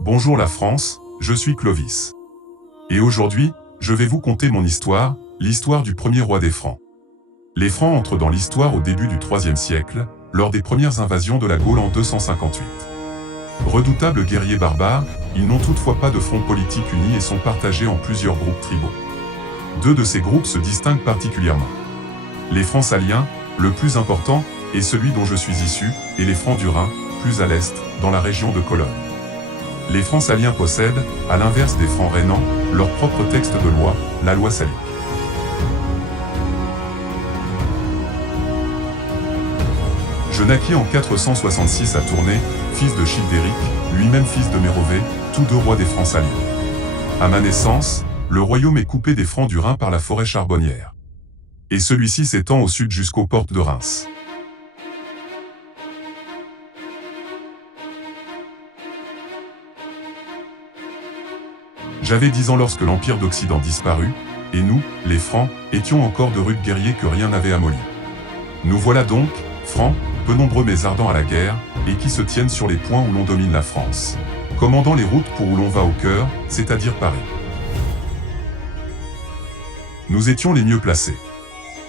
Bonjour la France, je suis Clovis. Et aujourd'hui, je vais vous conter mon histoire, l'histoire du premier roi des Francs. Les Francs entrent dans l'histoire au début du IIIe siècle, lors des premières invasions de la Gaule en 258. Redoutables guerriers barbares, ils n'ont toutefois pas de front politique uni et sont partagés en plusieurs groupes tribaux. Deux de ces groupes se distinguent particulièrement. Les Francs saliens, le plus important, est celui dont je suis issu, et les Francs du Rhin, plus à l'est, dans la région de Cologne. Les Francs saliens possèdent, à l'inverse des Francs rhénans, leur propre texte de loi, la loi salique. Je naquis en 466 à Tournai, fils de Childéric, lui-même fils de Mérové, tous deux rois des Francs saliens. À ma naissance, le royaume est coupé des Francs du Rhin par la forêt charbonnière. Et celui-ci s'étend au sud jusqu'aux portes de Reims. J'avais 10 ans lorsque l'Empire d'Occident disparut, et nous, les Francs, étions encore de rudes guerriers que rien n'avait amollis. Nous voilà donc, Francs, peu nombreux mais ardents à la guerre, et qui se tiennent sur les points où l'on domine la France, commandant les routes pour où l'on va au cœur, c'est-à-dire Paris. Nous étions les mieux placés.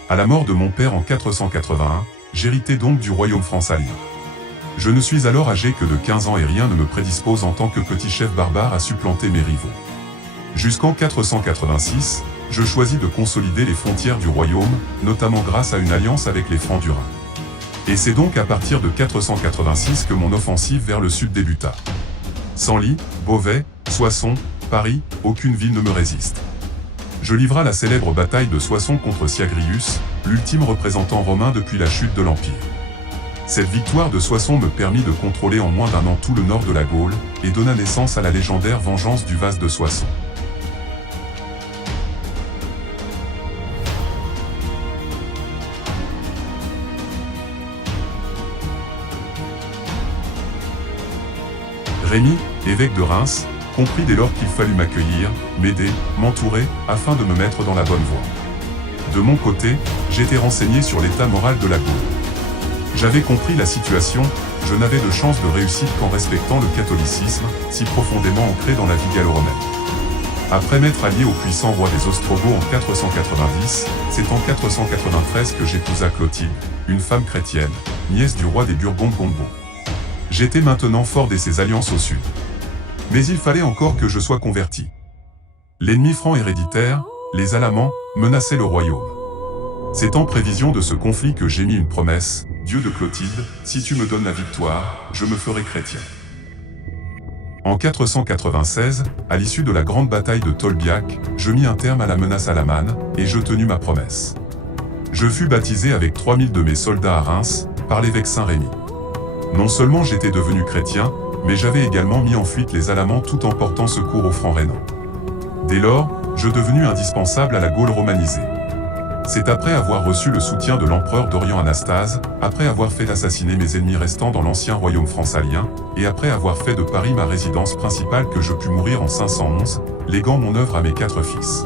À la mort de mon père en 481, j'héritais donc du royaume franc-salien. Je ne suis alors âgé que de 15 ans et rien ne me prédispose en tant que petit chef barbare à supplanter mes rivaux. Jusqu'en 486, je choisis de consolider les frontières du royaume, notamment grâce à une alliance avec les Francs du Rhin. Et c'est donc à partir de 486 que mon offensive vers le sud débuta. Senlis, Beauvais, Soissons, Paris, aucune ville ne me résiste. Je livra la célèbre bataille de Soissons contre Syagrius, l'ultime représentant romain depuis la chute de l'Empire. Cette victoire de Soissons me permit de contrôler en moins d'un an tout le nord de la Gaule, et donna naissance à la légendaire vengeance du Vas de Soissons. Rémy, évêque de Reims, comprit dès lors qu'il fallut m'accueillir, m'aider, m'entourer, afin de me mettre dans la bonne voie. De mon côté, j'étais renseigné sur l'état moral de la Gaule. J'avais compris la situation, je n'avais de chance de réussite qu'en respectant le catholicisme, si profondément ancré dans la vie gallo-romaine. Après m'être allié au puissant roi des Ostrogoths en 490, c'est en 493 que j'épousa Clotilde, une femme chrétienne, nièce du roi des Burgondes-Gondebaud. J'étais maintenant fort de ces alliances au sud. Mais il fallait encore que je sois converti. L'ennemi franc héréditaire, les Alamans, menaçait le royaume. C'est en prévision de ce conflit que j'émis une promesse, Dieu de Clotilde, si tu me donnes la victoire, je me ferai chrétien. En 496, à l'issue de la grande bataille de Tolbiac, je mis un terme à la menace alamane, et je tenus ma promesse. Je fus baptisé avec 3000 de mes soldats à Reims, par l'évêque Saint-Rémy. Non seulement j'étais devenu chrétien, mais j'avais également mis en fuite les Alamans tout en portant secours aux Francs rhénans. Dès lors, je devenus indispensable à la Gaule romanisée. C'est après avoir reçu le soutien de l'empereur d'Orient Anastase, après avoir fait assassiner mes ennemis restants dans l'ancien royaume franc-salien, et après avoir fait de Paris ma résidence principale que je pus mourir en 511, léguant mon œuvre à mes 4 fils.